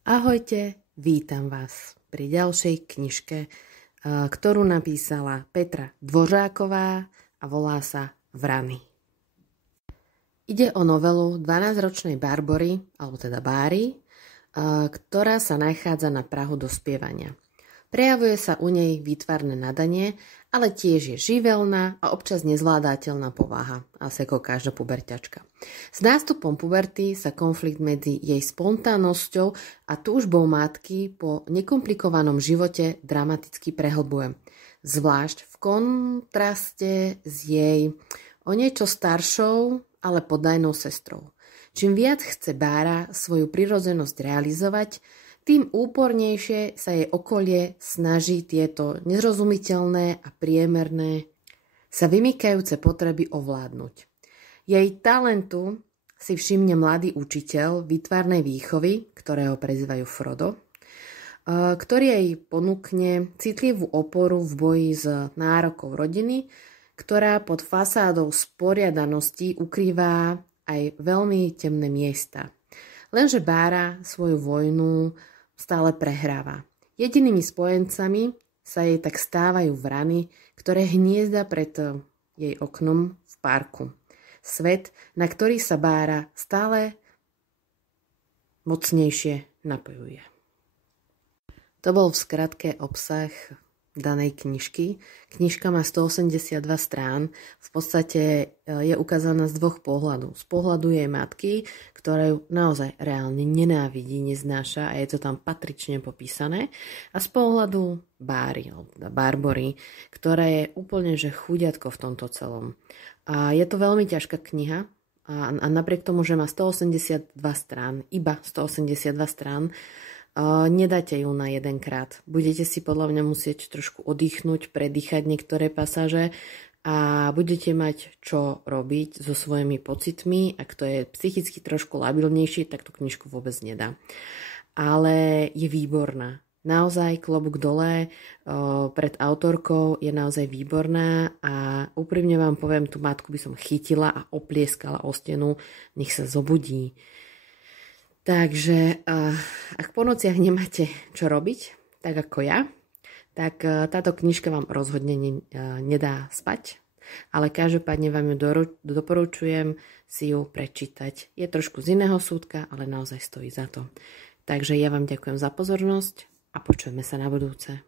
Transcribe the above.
Ahojte, vítam vás pri ďalšej knižke, ktorú napísala Petra Dvořáková a volá sa Vrany. Ide o novelu 12-ročnej Barbory, alebo teda Báry, ktorá sa nachádza na prahu dospievania. Prejavuje sa u nej výtvarné nadanie, ale tiež je živelná a občas nezvládateľná povaha, asi ako každá puberťačka. S nástupom puberty sa konflikt medzi jej spontánnosťou a túžbou matky po nekomplikovanom živote dramaticky prehlbuje. Zvlášť v kontraste s jej o niečo staršou, ale poddajnou sestrou. Čím viac chce Bára svoju prirodzenosť realizovať, tým úpornejšie sa jej okolie snaží tieto nezrozumiteľné a priemerné sa vymykajúce potreby ovládnuť. Jej talentu si všimne mladý učiteľ výtvarnej výchovy, ktorého prezývajú Frodo, ktorý jej ponúkne citlivú oporu v boji s nárokou rodiny, ktorá pod fasádou sporiadanosti ukrýva aj veľmi temné miesta. Lenže Bára svoju vojnu stále prehráva. Jedinými spojencami sa jej tak stávajú vrany, ktoré hniezda pred jej oknom v parku. Svet, na ktorý sa Bára stále mocnejšie napojuje. To bol v skratke obsah danej knižky. Knižka má 182 strán. V podstate je ukázaná z dvoch pohľadov. Z pohľadu jej matky, ktorá ju naozaj reálne nenávidí, neznáša a je to tam patrične popísané. A z pohľadu Báry, alebo Barbory, ktorá je úplne že chudiatko v tomto celom. A je to veľmi ťažká kniha a napriek tomu, že má 182 strán, iba 182 strán, nedáte ju na jedenkrát. Budete si podľa mňa musieť trošku oddychnúť, predýchať niektoré pasáže a budete mať čo robiť so svojimi pocitmi. Ak to je psychicky trošku labilnejší, tak tú knižku vôbec nedá. Ale je výborná. Naozaj klobúk dole pred autorkou, je naozaj výborná a úprimne vám poviem, tú matku by som chytila a oplieskala o stenu, nech sa zobudí. Takže ak po nociach nemáte čo robiť, tak ako ja, tak táto knižka vám rozhodne nedá spať, ale každopádne vám ju doporučujem si ju prečítať. Je trošku z iného súdka, ale naozaj stojí za to. Takže ja vám ďakujem za pozornosť a počujeme sa na budúce.